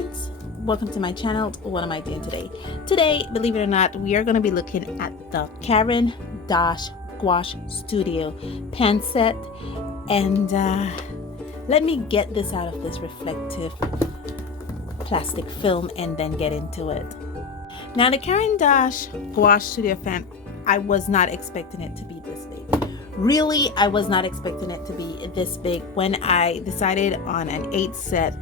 friends, welcome to my channel. What am I doing today? Today, believe it or not, we are going to be looking at the Caran D'Ache Gouache Studio pen set, and let me get this out of this reflective plastic film and then get into it. Now the Caran D'Ache Gouache Studio pen, I was not expecting it to be this big. Really, I was not expecting it to be this big. When I decided on an 8 set,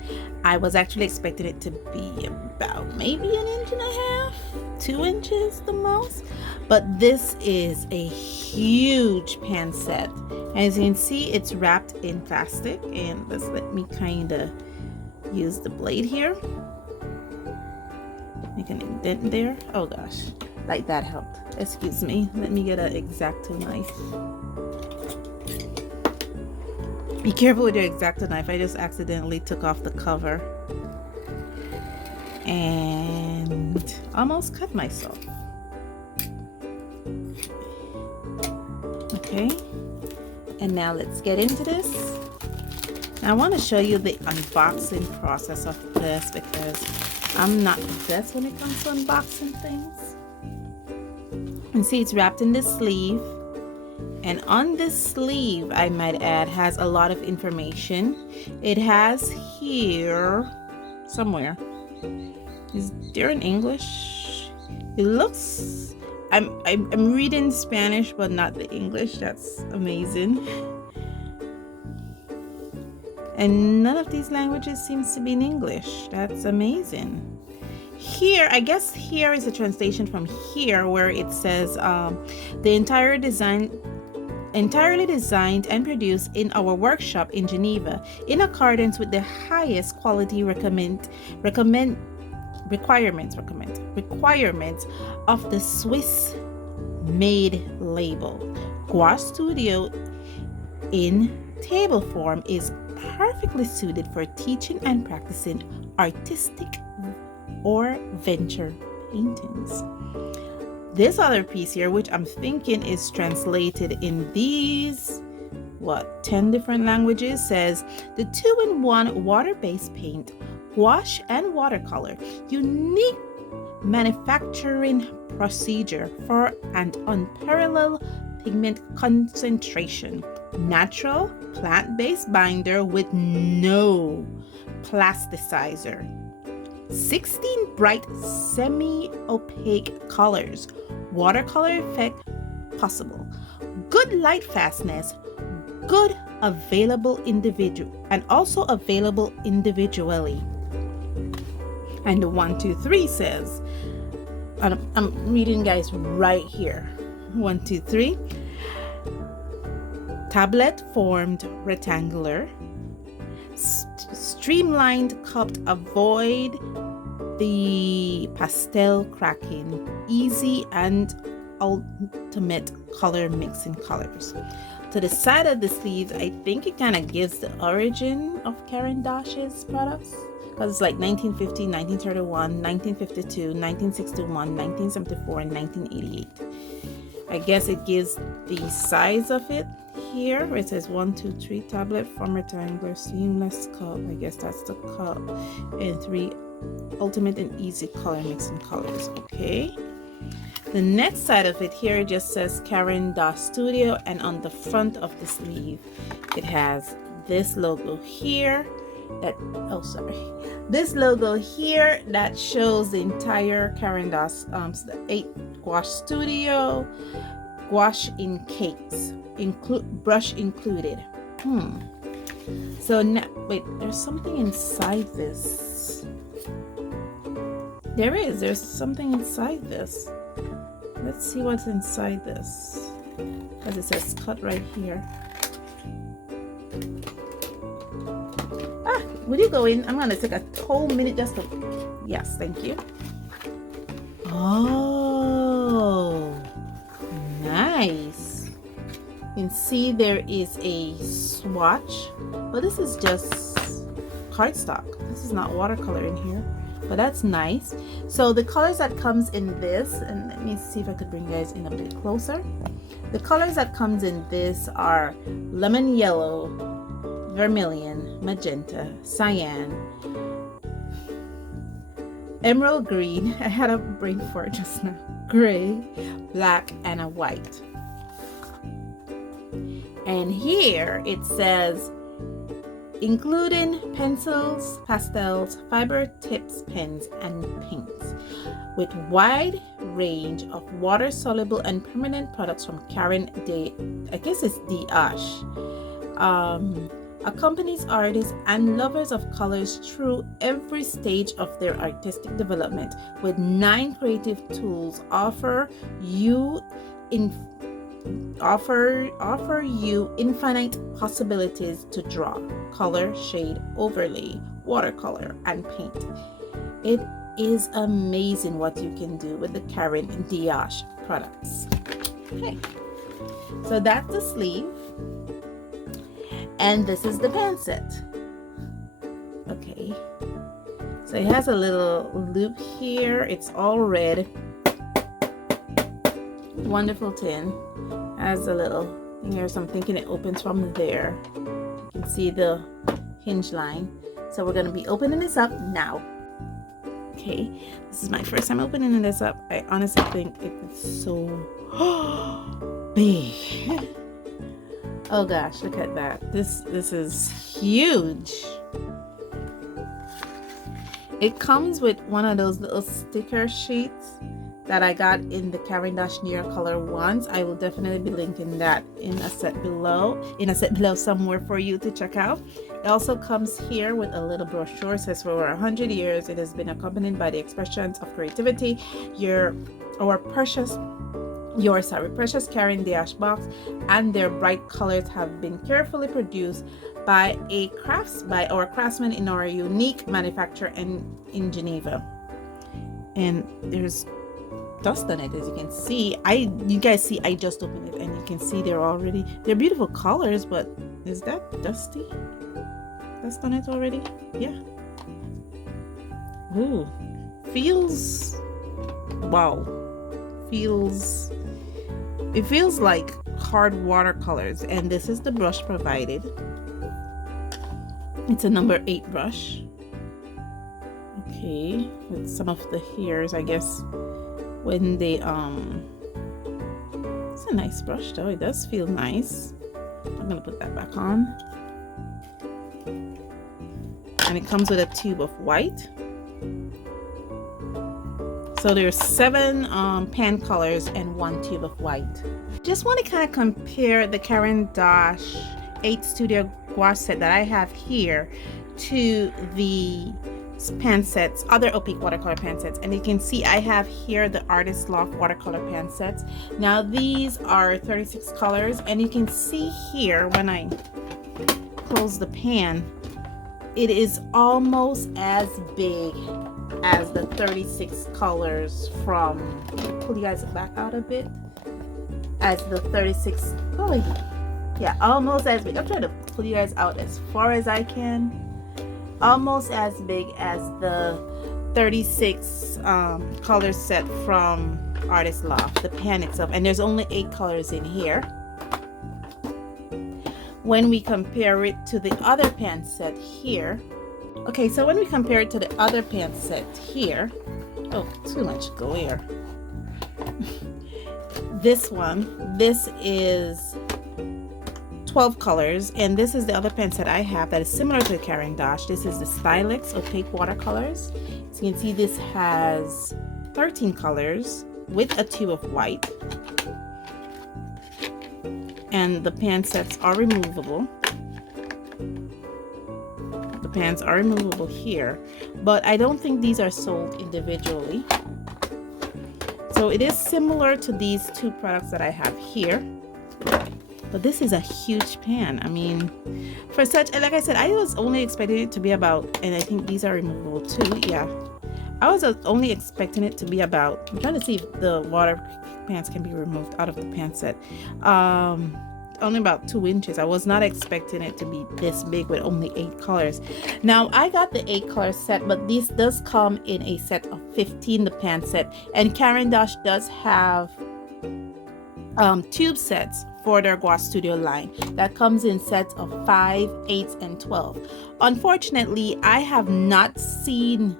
I was actually expecting it to be about maybe 1.5 inches, 2 inches the most. But this is a huge pen set. As you can see, it's wrapped in plastic, and let me kind of use the blade here. Make an indent there. Oh gosh, like that helped. Excuse me. Let me get an X-Acto knife. Be careful with your X-Acto knife. I just accidentally took off the cover and almost cut myself. Okay, and now let's get into this. Now I want to show you the unboxing process of this because I'm not the best when it comes to unboxing things. And see, it's wrapped in this sleeve. And on this sleeve, I might add, has a lot of information. It has here, somewhere, is there in English? It looks, I'm reading Spanish, but not the English. That's amazing. And none of these languages seems to be in English. That's amazing. Here, I guess here is a translation from here where it says the entirely designed and produced in our workshop in Geneva in accordance with the highest quality requirements of the Swiss made label. Gouache Studio in table form is perfectly suited for teaching and practicing artistic or venture paintings. This other piece here, which I'm thinking is translated in these 10 different languages, says the 2-in-1 water-based paint, gouache and watercolor, unique manufacturing procedure for an unparalleled pigment concentration, natural plant-based binder with no plasticizer, 16 bright semi-opaque colors, watercolor effect possible, good light fastness, good available individual, and also available individually. And the 1, 2, 3 says, I'm reading guys right here. 1, 2, 3. Tablet formed rectangular, streamlined cupped, avoid the pastel cracking, easy and ultimate color mixing colors. To the side of the sleeves, I think it kind of gives the origin of Caran D'Ache's products, because it's like 1950, 1931, 1952, 1961, 1974, and 1988. I guess it gives the size of it here where it says 1, 2, 3 tablet form rectangular seamless cup. I guess that's the cup. And 3 ultimate and easy color mixing colors. Okay, the next side of it here just says Caran D'Ache Studio, and on the front of the sleeve it has this logo here this logo here that shows the entire Caran D'Ache 8 Gouache Studio, gouache in cakes, brush included. So now, wait, there's something inside this. There's something inside this. Let's see what's inside this, because it says cut right here. Will you go in? I'm gonna take a whole minute just to, yes, thank you. Oh, nice. You can see there is a swatch, but this is just cardstock. This is not watercolor in here, but that's nice. So the colors that comes in this, and let me see if I could bring you guys in a bit closer. The colors that comes in this are lemon yellow, vermilion, magenta, cyan, emerald green. I had a brain for it just now. Gray, black, and a white. And here it says, including pencils, pastels, fiber tips, pens, and paints, with wide range of water-soluble and permanent products from Caran D'Ache. Accompanies artists and lovers of colors through every stage of their artistic development, with 9 creative tools offer you infinite possibilities to draw, color, shade, overlay, watercolor, and paint. It is amazing what you can do with the Caran D'Ache products. Okay, so that's the sleeve, and this is the pan set. Okay, so it has a little loop here. It's all red. Wonderful tin. Has a little thing here, so I'm thinking it opens from there. You can see the hinge line. So we're going to be opening this up now. Okay, this is my first time opening this up. I honestly think it's so big. Oh gosh, look at that. This is huge. It comes with one of those little sticker sheets that I got in the Caran D'Ache Color ones. I will definitely be linking that in a set below somewhere for you to check out. It also comes here with a little brochure. It says, for over 100 years it has been accompanied by the expressions of creativity. Precious Caran D'Ache box and their bright colors have been carefully produced by our craftsmen in our unique manufacturer in Geneva. And there's dust on it, as you can see. You guys see I just opened it, and you can see they're beautiful colors, but is that dusty? Dust on it already? Yeah. Ooh, feels, wow. It feels like hard watercolors, and this is the brush provided. It's a number 8 brush. Okay, with some of the hairs, I guess, when they it's a nice brush though. It does feel nice. I'm gonna put that back on. And it comes with a tube of white. So there's 7 pan colors and 1 tube of white. Just want to kind of compare the Caran D'Ache 8 Studio gouache set that I have here to the pan sets, other opaque watercolor pan sets. And you can see I have here the Artist Loft watercolor pan sets. Now these are 36 colors, and you can see here when I close the pan, it is almost as big as the 36 colors from, pull you guys back out a bit, as the 36, oh yeah, almost as big. I'm trying to pull you guys out as far as I can. Almost as big as the 36 color set from Artist Loft, the pan itself, and there's only 8 colors in here. When we compare it to the other pan set here, okay, so when we compare it to the other pan set here, oh, too much glare. This is 12 colors, and this is the other pen set I have that is similar to the Caran D'Ache. This is the Stylix opaque watercolors. So you can see this has 13 colors with a tube of white, and the pan sets are removable. The pans are removable here, but I don't think these are sold individually. So it is similar to these 2 products that I have here. But this is a huge pan. I mean, for such, like I said, I was only expecting it to be about, and I think these are removable too, yeah. I was only expecting it to be about, I'm trying to see if the water pans can be removed out of the pan set. Only about 2 inches. I was not expecting it to be this big with only 8 colors. Now, I got the 8 color set, but this does come in a set of 15, the pan set. And Caran D'Ache does have tube sets for their Gouache Studio line that comes in sets of 5, 8, and 12. Unfortunately, I have not seen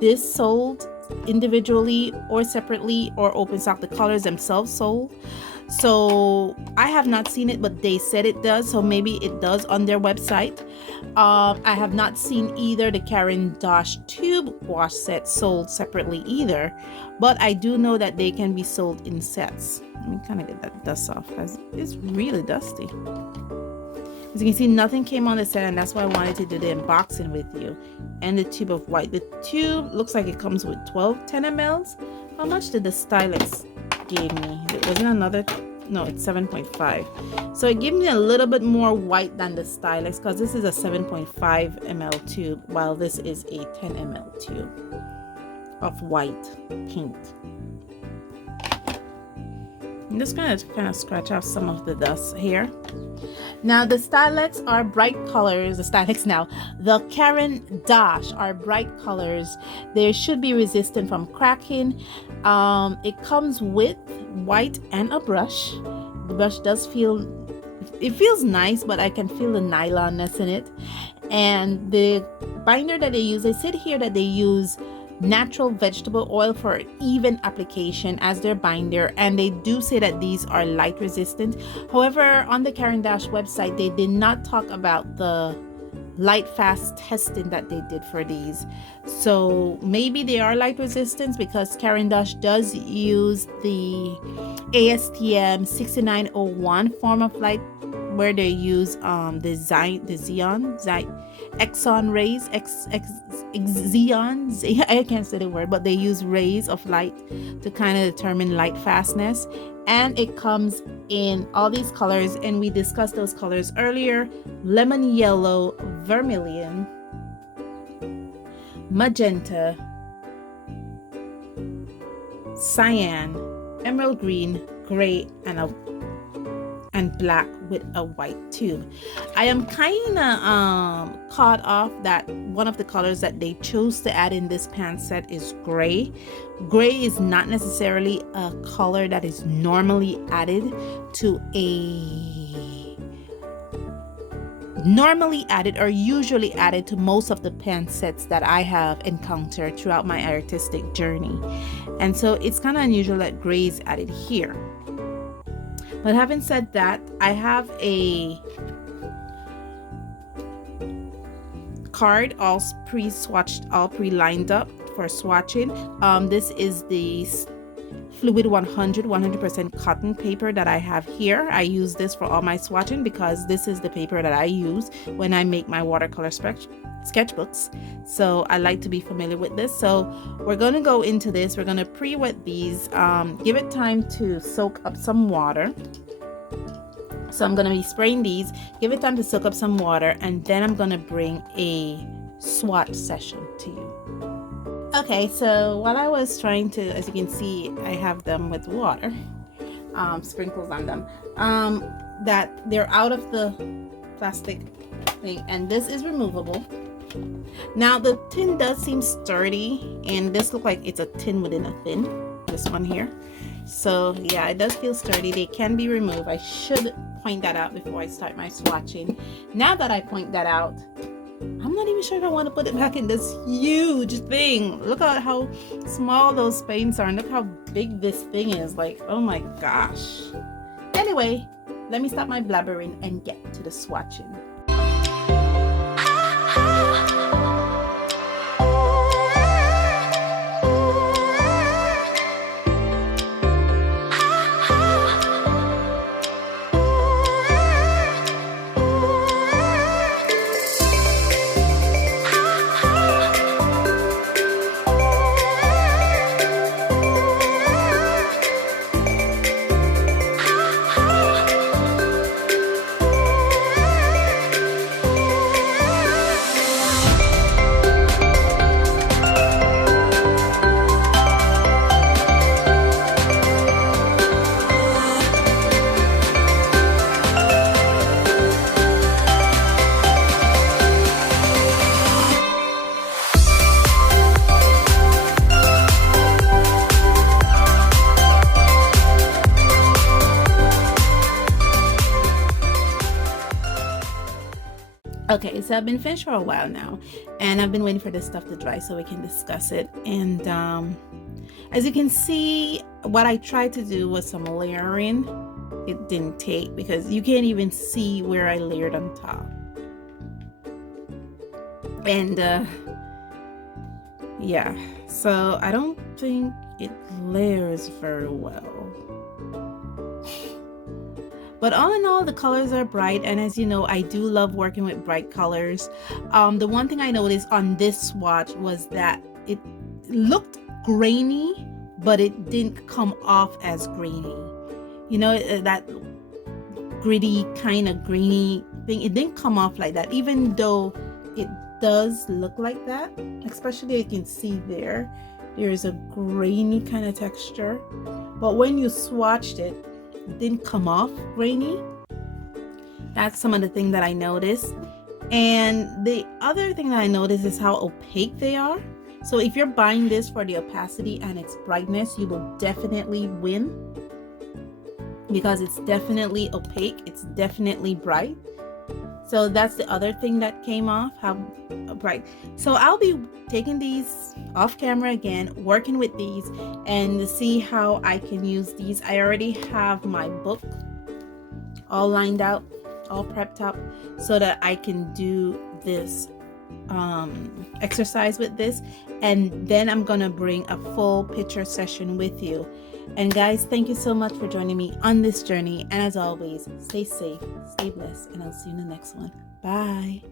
this sold individually or separately, or open stock, the colors themselves sold. So I have not seen it, but they said it does, so maybe it does on their website. I have not seen either the Caran D'Ache tube wash set sold separately either, but I do know that they can be sold in sets. Let me kind of get that dust off because it's really dusty. As you can see, nothing came on the set, and that's why I wanted to do the unboxing with you. And the tube of white. The tube looks like it comes with 12 10 mLs. How much did the stylist gave me? It wasn't another, no, it's 7.5. So it gave me a little bit more white than the stylist, because this is a 7.5 ml tube, while this is a 10 ml tube of white paint. I'm just going to kind of scratch off some of the dust here. Now the Stylex are bright colors. The Stylex now, the Caran D'Ache are bright colors. They should be resistant from cracking. It comes with white and a brush. The brush does feel, it feels nice, but I can feel the nylonness in it. And the binder that they use, they said here that they use natural vegetable oil for even application as their binder, and they do say that these are light resistant. However, on the Caran D'Ache website, they did not talk about the light fast testing that they did for these. So maybe they are light resistant, because Caran D'Ache does use the ASTM 6901 form of light, where they use the Exxon rays, Xeon, I can't say the word, but they use rays of light to kind of determine light fastness. And it comes in all these colors, and we discussed those colors earlier: lemon yellow, vermilion, magenta, cyan, emerald green, gray, and black with a white tube. I am kind of caught off that one of the colors that they chose to add in this pan set is gray. Gray is not necessarily a color that is normally added or usually added to most of the pan sets that I have encountered throughout my artistic journey. And so it's kind of unusual that gray is added here. But having said that, I have a card all pre-swatched, all pre-lined up for swatching. This is the Fluid 100% cotton paper that I have here. I use this for all my swatching because this is the paper that I use when I make my watercolor sketchbooks. So I like to be familiar with this. So we're going to go into this. We're going to pre-wet these, give it time to soak up some water. So I'm going to be spraying these, give it time to soak up some water, and then I'm going to bring a swatch session to you. Okay, so while I was trying to, as you can see, I have them with water, sprinkles on them, that they're out of the plastic thing, and this is removable. Now the tin does seem sturdy, and this looks like it's a tin within a tin, this one here. So yeah, it does feel sturdy. They can be removed. I should point that out before I start my swatching. Now that I point that out, I'm not even sure if I want to put it back in this huge thing. Look at how small those paints are, and look how big this thing is. Like, oh my gosh. Anyway, let me stop my blabbering and get to the swatching. Okay, so I've been finished for a while now, and I've been waiting for this stuff to dry so we can discuss it. And as you can see, what I tried to do was some layering. It didn't take because you can't even see where I layered on top. And yeah, so I don't think it layers very well. But all in all, the colors are bright, and as you know, I do love working with bright colors. The one thing I noticed on this swatch was that it looked grainy, but it didn't come off as grainy. You know, that gritty kind of grainy thing, it didn't come off like that, even though it does look like that. Especially you can see there's a grainy kind of texture, but when you swatched it, it didn't come off grainy. That's some of the things that I noticed. And the other thing that I noticed is how opaque they are. So if you're buying this for the opacity and its brightness, you will definitely win, because it's definitely opaque, it's definitely bright. So that's the other thing that came off, how bright. So I'll be taking these off camera again, working with these, and see how I can use these. I already have my book all lined out, all prepped up, so that I can do this exercise with this, and then I'm gonna bring a full picture session with you. And guys, thank you so much for joining me on this journey, and as always, stay safe, stay blessed, and I'll see you in the next one. Bye.